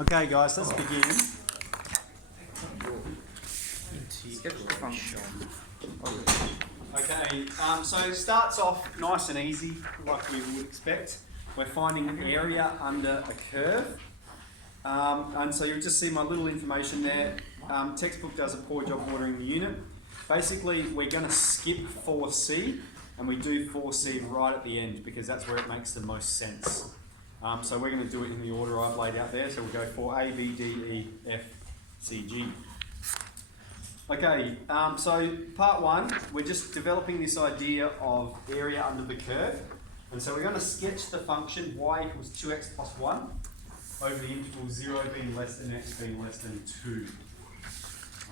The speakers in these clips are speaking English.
Okay guys, let's begin. Okay, so it starts off nice and easy, like we would expect. We're finding area under a curve. And so you'll just see my little information there. Textbook does a poor job ordering the unit. Basically, we're going to skip 4c, and we do 4c right at the end, because that's where it makes the most sense. So we're going to do it in the order I've laid out there. So we'll go 4a, b, d, e, f, c, g. Okay, so part one, we're just developing this idea of area under the curve. And so we're going to sketch the function y equals 2x plus 1 over the interval 0 being less than x being less than 2.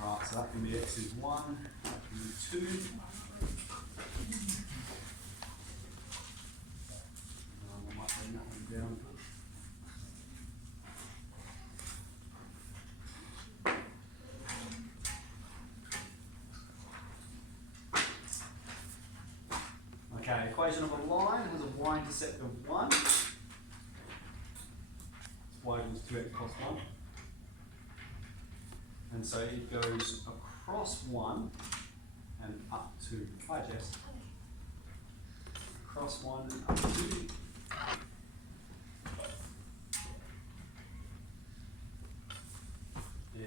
Alright, so that can be x is 1, that can be 2. I might bring that one down. Okay, equation of a line has a y-intercept of 1. Y equals 2x plus 1. And so it goes across 1 and up 2. Hi Jess. Across 1 and up 2. Yeah.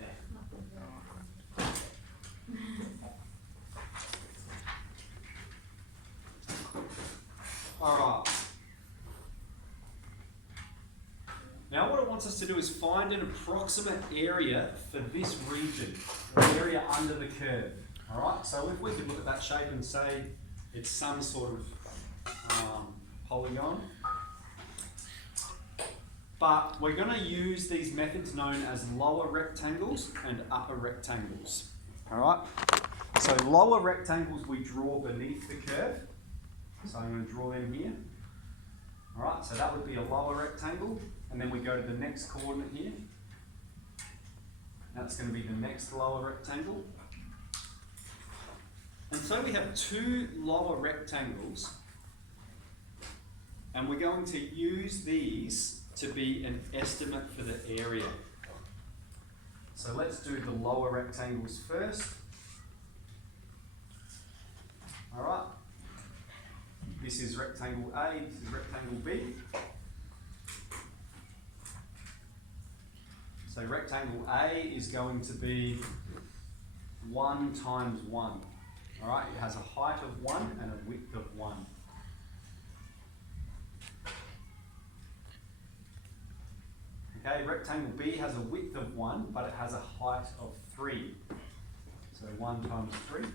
Alright. Now what it wants us to do is find an approximate area for this region, the area under the curve. Alright, so if we could look at that shape and say it's some sort of polygon. But we're going to use these methods known as lower rectangles and upper rectangles. Alright, so lower rectangles we draw beneath the curve. So I'm going to draw them here. Alright, so that would be a lower rectangle. And then we go to the next coordinate here. That's going to be the next lower rectangle. And so we have two lower rectangles. And we're going to use these to be an estimate for the area. So let's do the lower rectangles first. Alright. This is rectangle A, this is rectangle B. So rectangle A is going to be 1 times 1. Alright, it has a height of 1 and a width of 1. Okay, rectangle B has a width of 1, but it has a height of 3. So 1 times 3.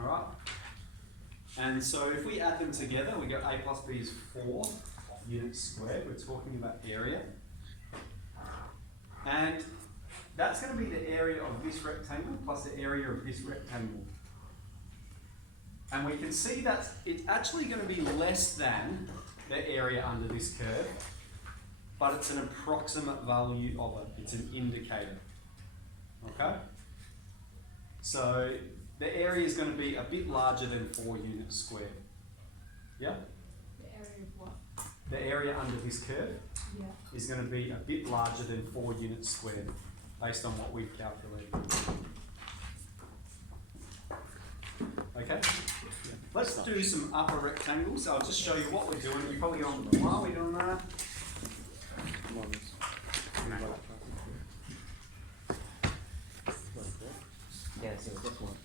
Alright, and so if we add them together, we go A plus B is 4 units squared. We're talking about area. And that's going to be the area of this rectangle plus the area of this rectangle. And we can see that it's actually going to be less than the area under this curve, but it's an approximate value of it. It's an indicator. Okay? So the area is going to be a bit larger than 4 units squared. Yeah? The area of what? The area under this curve Yeah. is going to be a bit larger than 4 units squared, based on what we've calculated. Okay? Yeah. Let's do some upper rectangles. I'll just show you what we're doing. You're probably on, why are we doing that? Yeah, so this one.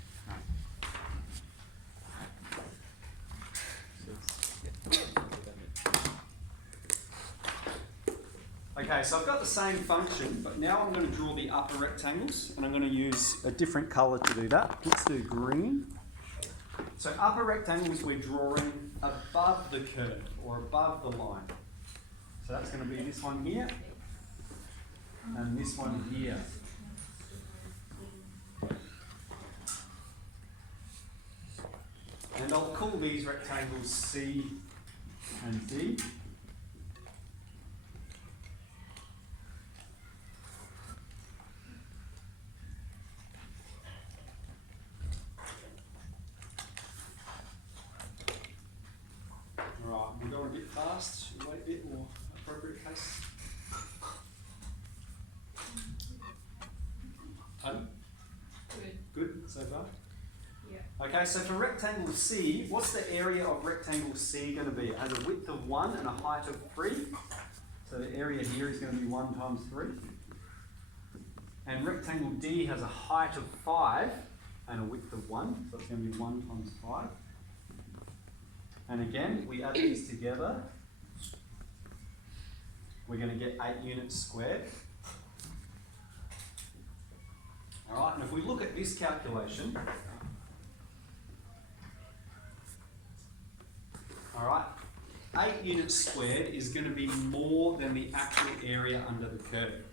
Okay, so I've got the same function, but now I'm going to draw the upper rectangles, and I'm going to use a different colour to do that. Let's do green. So upper rectangles we're drawing above the curve, or above the line. So that's going to be this one here, and this one here. And I'll call these rectangles C and D. bit fast? Should we wait a bit or appropriate pace? Pardon? Good. Good so far? Yeah. Okay, so for rectangle C, what's the area of rectangle C going to be? It has a width of 1 and a height of 3. So the area here is going to be 1 times 3. And rectangle D has a height of 5 and a width of 1. So it's going to be 1 times 5. And again, we add these together. We're going to get 8 units squared. Alright, and if we look at this calculation, alright, 8 units squared is going to be more than the actual area under the curve.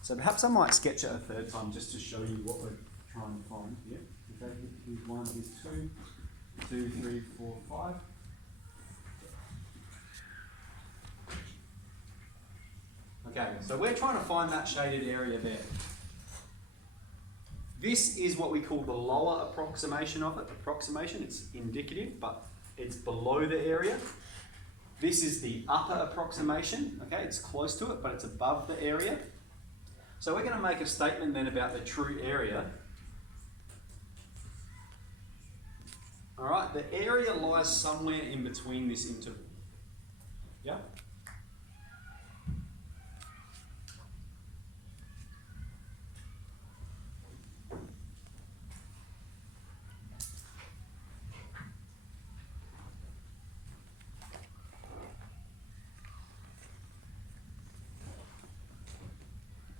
So perhaps I might sketch it a third time just to show you what we're trying to find here. Okay, here's 1, here's 2, 2, 3, 4, 5. Okay, so we're trying to find that shaded area there. This is what we call the lower approximation of it. Approximation, it's indicative, but it's below the area. This is the upper approximation. Okay, it's close to it, but it's above the area. So we're going to make a statement then about the true area. All right, the area lies somewhere in between this interval. Yeah?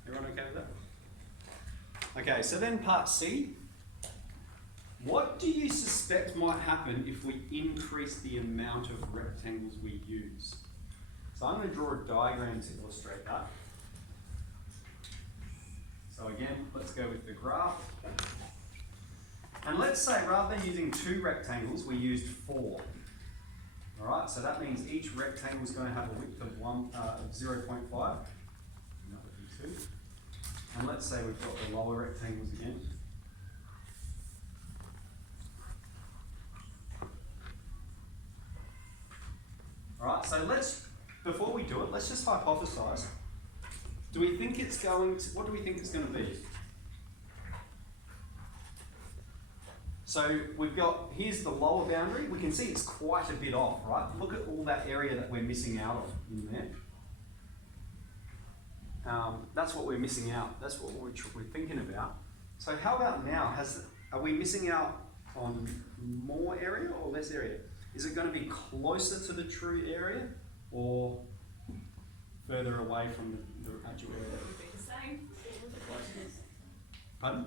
Everyone okay with that? Okay, so then part C. What do you suspect might happen if we increase the amount of rectangles we use? So I'm going to draw a diagram to illustrate that. So again, let's go with the graph. And let's say rather than using 2 rectangles, we used 4. Alright, so that means each rectangle is going to have a width of 0.5. And let's say we've got the lower rectangles again. Alright, so before we do it, let's just hypothesize. Do we think it's going to, what do we think it's going to be? So we've got, here's the lower boundary. We can see it's quite a bit off, right? Look at all that area that we're missing out of in there. That's what we're missing out. That's what we're thinking about. So how about now? Are we missing out on more area or less area? Is it going to be closer to the true area or further away from the actual area? Would it be the same? Pardon?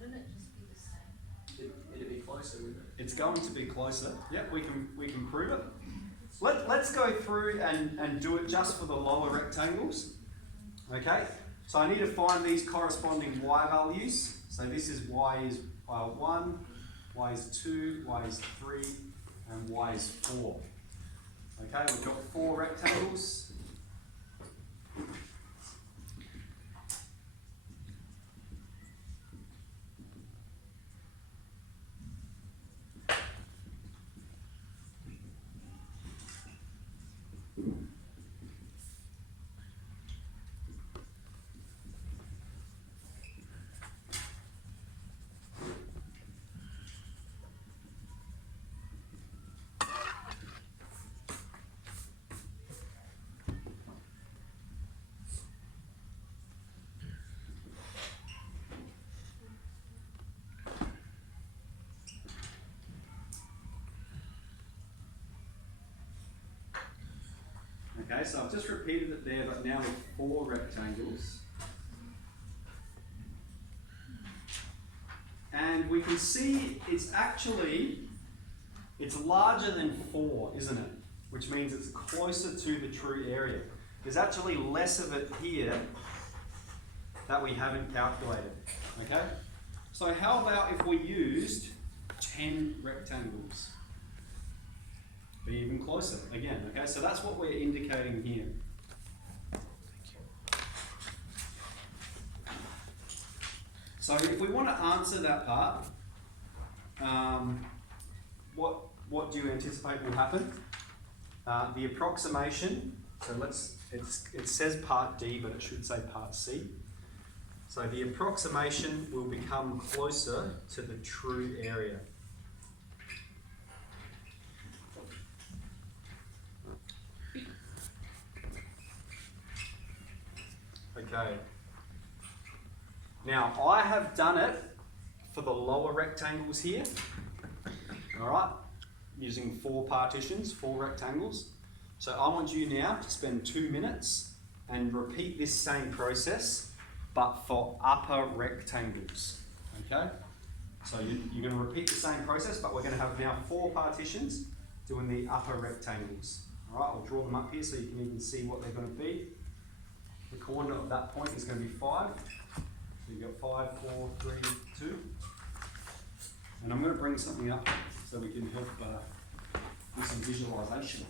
Wouldn't it just be the same? It'd be closer, wouldn't it? It's going to be closer. Yep, we can prove it. Let's go through and do it just for the lower rectangles. Okay, so I need to find these corresponding y values. So this is y is 1, y is 2, y is 3, and y is 4. Okay, we've got 4 rectangles. Okay, so I've just repeated it there, but now with 4 rectangles. And we can see it's larger than 4, isn't it? Which means it's closer to the true area. There's actually less of it here that we haven't calculated, okay? So how about if we used 10 rectangles? Be even closer again, okay? So that's what we're indicating here. So if we want to answer that part, what do you anticipate will happen? The approximation, so it says part D, but it should say part C. So the approximation will become closer to the true area. Okay. Now, I have done it for the lower rectangles here, all right, using 4 partitions, 4 rectangles. So I want you now to spend 2 minutes and repeat this same process, but for upper rectangles, okay? So you're going to repeat the same process, but we're going to have now 4 partitions doing the upper rectangles. All right, I'll draw them up here so you can even see what they're going to be. The coordinate of that point is going to be 5. So you've got 5, 4, 3, 2. And I'm going to bring something up so we can help with some visualisation.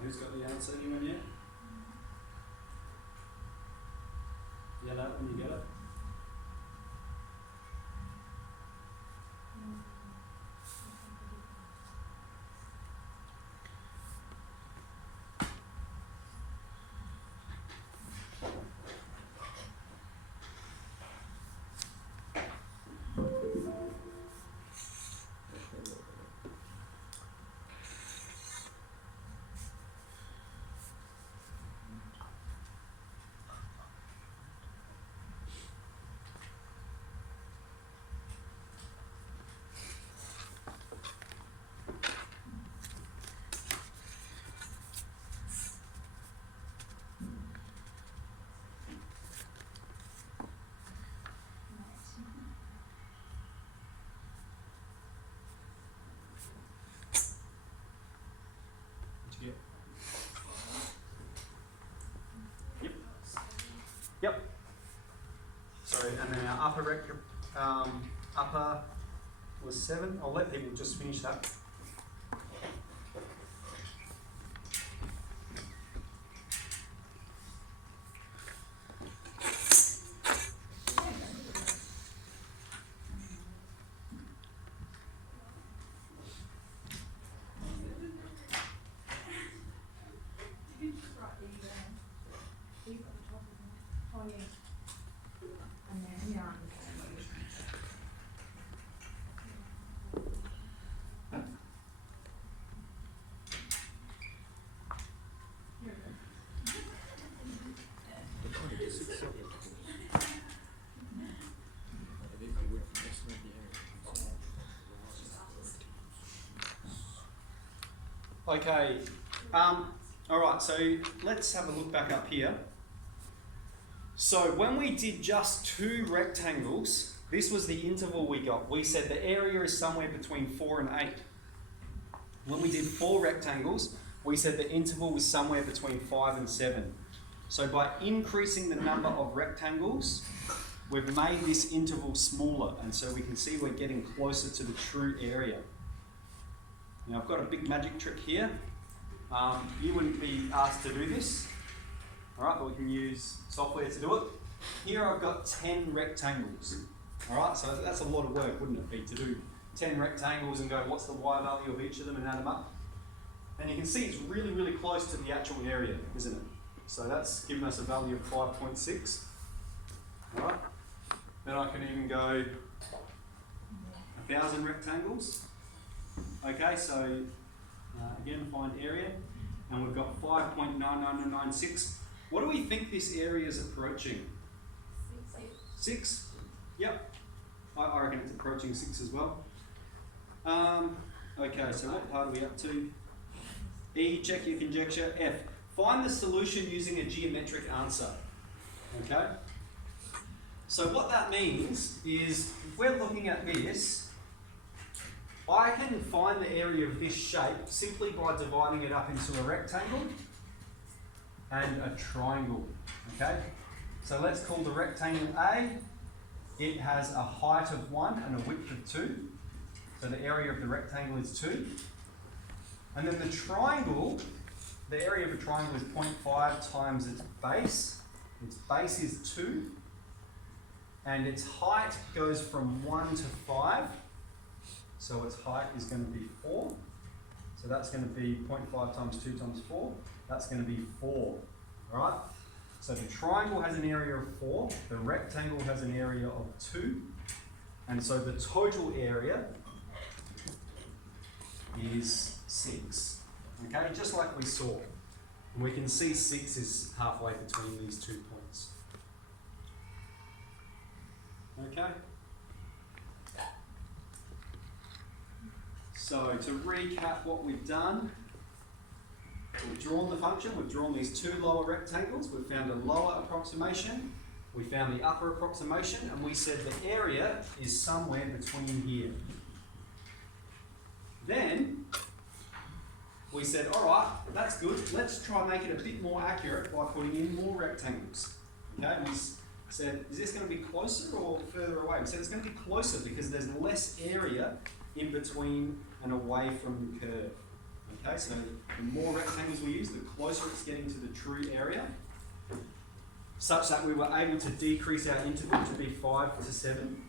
Who's got the answer? Anyone yet? Yell out when you get it. Yep. So, and then our upper was 7. I'll let people just finish that. Okay, all right, so let's have a look back up here. So when we did just 2 rectangles, this was the interval we got. We said the area is somewhere between 4 and 8. When we did 4 rectangles, we said the interval was somewhere between 5 and 7. So by increasing the number of rectangles, we've made this interval smaller, and so we can see we're getting closer to the true area. Now I've got a big magic trick here. You wouldn't be asked to do this, all right, but we can use software to do it. Here I've got 10 rectangles, all right, so that's a lot of work, wouldn't it be, to do 10 rectangles and go, what's the y value of each of them, and add them up. And you can see it's really, really close to the actual area, isn't it? So that's given us a value of 5.6, all right. Then I can even go 1,000 rectangles. Okay, so again, find area, and we've got 5.99996. What do we think this area is approaching? 6? Yep. I reckon it's approaching 6 as well. Okay, so what part are we up to? E, check your conjecture. F, find the solution using a geometric answer. Okay? So what that means is, if we're looking at this, I can find the area of this shape simply by dividing it up into a rectangle and a triangle, okay? So let's call the rectangle A. It has a height of 1 and a width of 2. So the area of the rectangle is 2. And then the triangle, the area of a triangle is 0.5 times its base. Its base is 2. And its height goes from 1 to 5. So its height is going to be 4. So that's going to be 0.5 times 2 times 4. That's going to be 4. Alright? So the triangle has an area of 4. The rectangle has an area of 2. And so the total area is 6. Okay? Just like we saw. And we can see 6 is halfway between these 2 points. Okay? So to recap what we've done, we've drawn the function, we've drawn these 2 lower rectangles, we've found a lower approximation, we found the upper approximation, and we said the area is somewhere between here. Then we said, alright, that's good, let's try and make it a bit more accurate by putting in more rectangles. Okay, and we said, is this going to be closer or further away? We said it's going to be closer because there's less area in between and away from the curve. Okay, so the more rectangles we use, the closer it's getting to the true area, such that we were able to decrease our interval to be 5 to 7.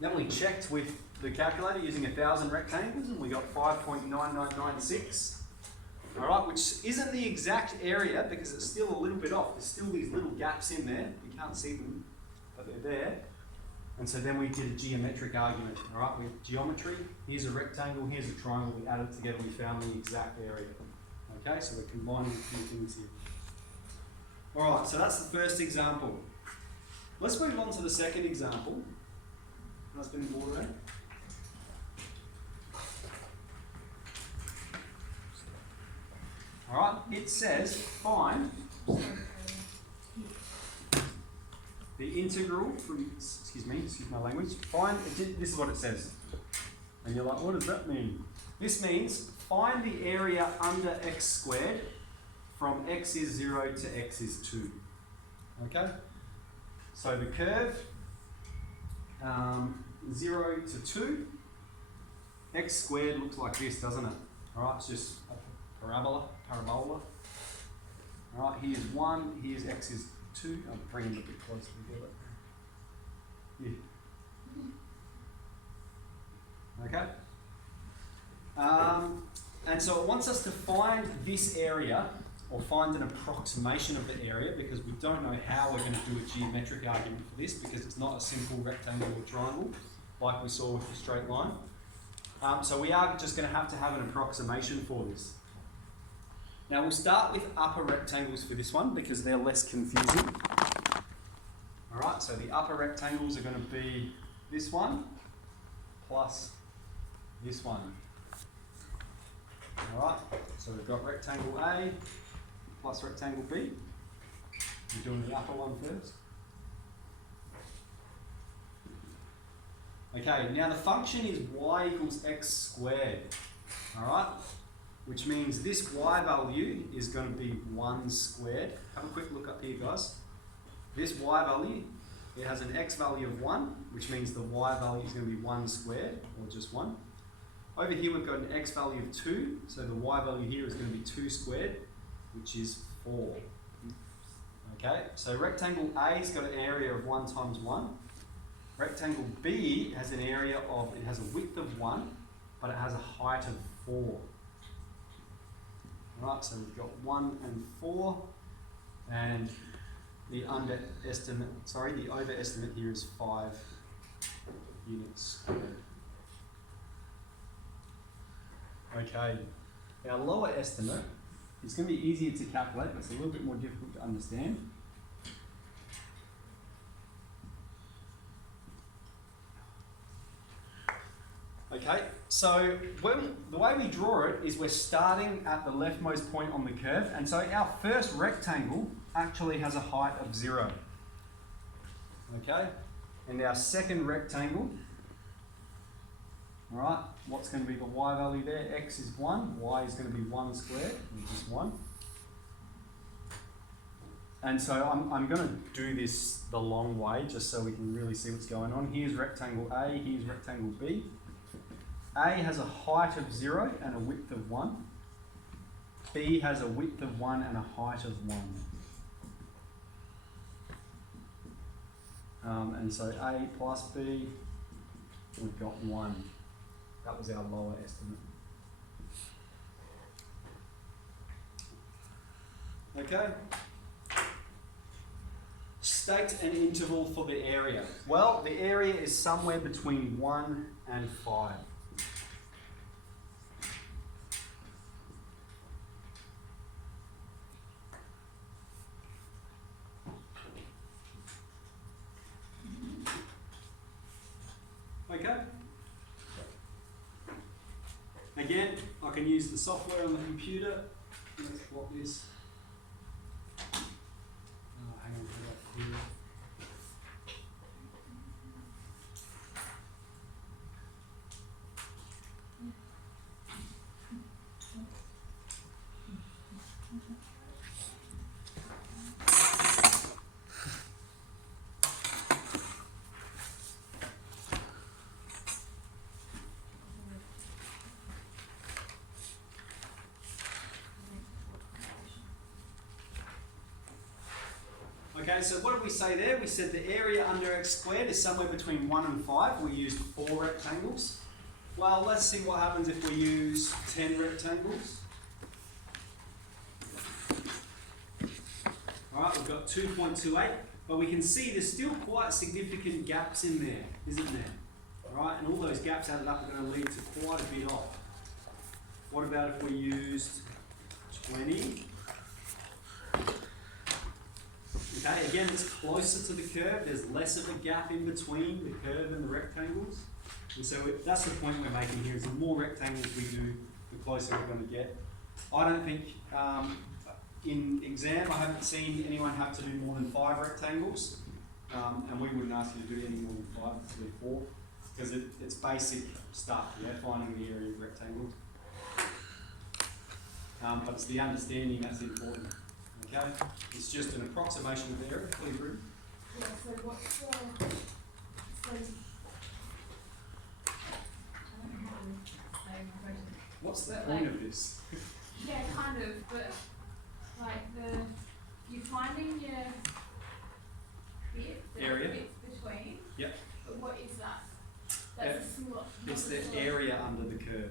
Then we checked with the calculator using 1,000 rectangles, and we got 5.9996. All right, which isn't the exact area because it's still a little bit off. There's still these little gaps in there. You can't see them, but they're there. And so then we did a geometric argument. All right, with geometry, here's a rectangle, here's a triangle. We added it together, we found the exact area. Okay, so we're combining a few things here. All right, so that's the first example. Let's move on to the second example. That's been bored around. All right, it says find the integral from, excuse my language, find, this is what it says. And you're like, what does that mean? This means find the area under x squared from x is 0 to x is 2. Okay? So the curve, 0 to 2, x squared looks like this, doesn't it? Alright, it's just a parabola. Alright, here's 1, here's x is 2. I'm bringing it a bit closer together. Yeah. Okay? And so it wants us to find this area, or find an approximation of the area, because we don't know how we're going to do a geometric argument for this, because it's not a simple rectangle or triangle, like we saw with the straight line. So we are just going to have an approximation for this. Now we'll start with upper rectangles for this one, because they're less confusing. Alright, so the upper rectangles are going to be this one, plus this one. Alright, so we've got rectangle A plus rectangle B. We're doing the upper one first. Okay, now the function is y equals x squared. Alright, which means this y value is going to be 1 squared. Have a quick look up here, guys. This y value, it has an x value of 1, which means the y value is going to be 1 squared, or just 1. Over here we've got an x value of 2, so the y value here is going to be 2 squared, which is 4. Okay, so rectangle A's got an area of 1 times 1. Rectangle B has an area of, it has a width of 1, but it has a height of 4. Right, so we've got 1 and 4, and the overestimate here is 5 units squared. Okay, our lower estimate is going to be easier to calculate, but it's a little bit more difficult to understand. Okay, so the way we draw it is we're starting at the leftmost point on the curve, and so our first rectangle actually has a height of 0. Okay, and our second rectangle, alright, what's going to be the y value there? X is 1, y is going to be 1 squared, which is 1. And so I'm going to do this the long way just so we can really see what's going on. Here's rectangle A, here's rectangle B. A has a height of 0 and a width of 1. B has a width of 1 and a height of 1. And so A plus B, we've got 1. That was our lower estimate. Okay. State an interval for the area. Well, the area is somewhere between 1 and 5. Okay. Again, I can use the software on the computer. Let's plot this. Oh, hang on, put that here. Okay, so what did we say there? We said the area under x squared is somewhere between 1 and 5. We used 4 rectangles. Well, let's see what happens if we use 10 rectangles. Alright, we've got 2.28, but we can see there's still quite significant gaps in there, isn't there? Alright, and all those gaps added up are going to lead to quite a bit off. What about if we used 20? Okay, again, it's closer to the curve. There's less of a gap in between the curve and the rectangles. And so that's the point we're making here, is the more rectangles we do, the closer we're going to get. I don't think, in exam, I haven't seen anyone have to do more than 5 rectangles. And we wouldn't ask you to do any more than 5, it's really 4. Because it's basic stuff, yeah, finding the area of rectangles. But it's the understanding that's important. Okay, it's just an approximation of the area. Please read. Yeah, so what's the, so, I don't know how to say my question. What's the point of this? Yeah, kind of, but like you're finding your bit, the Area. bits between. Yep. But what is that? That's a slot. It's the area under the curve.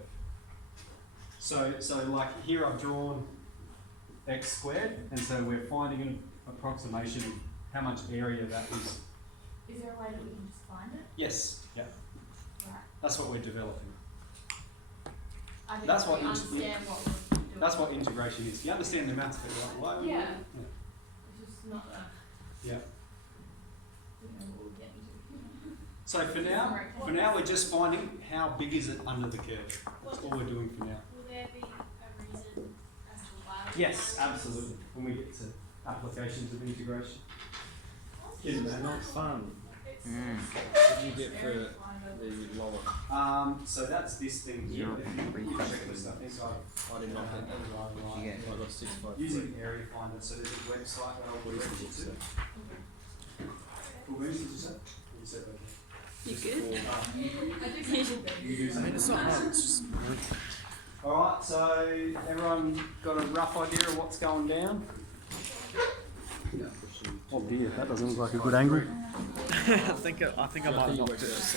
So like here I've drawn x squared, and so we're finding an approximation of how much area that is. Is there a way that we can just find it? Yes. Yeah. Right. That's what we're developing. I think That's what we understand what we're doing. That's what integration is. You understand the maths, but you're like, why? Yeah. Yeah. It's just not that. Yeah. I don't know what we'll get into. So for now we're just finding how big is it under the curve. That's all we're doing for now. Will there be a Yes, absolutely. When we get to applications of integration. It's not fun. Mm. What did you get for the lower? So that's this thing here. Zero If point you three check five. this, I think I did not get that. What'd you get? I got 653. using Area Finder, so there's a website that I'll What direct you is to. it? Cool beans, did you say? You said okay. You good? I do Google You use I mean, it's not hard. It's just. Alright, so everyone got a rough idea of what's going down? Oh dear, that doesn't look like a good angle. I think I might have knocked it.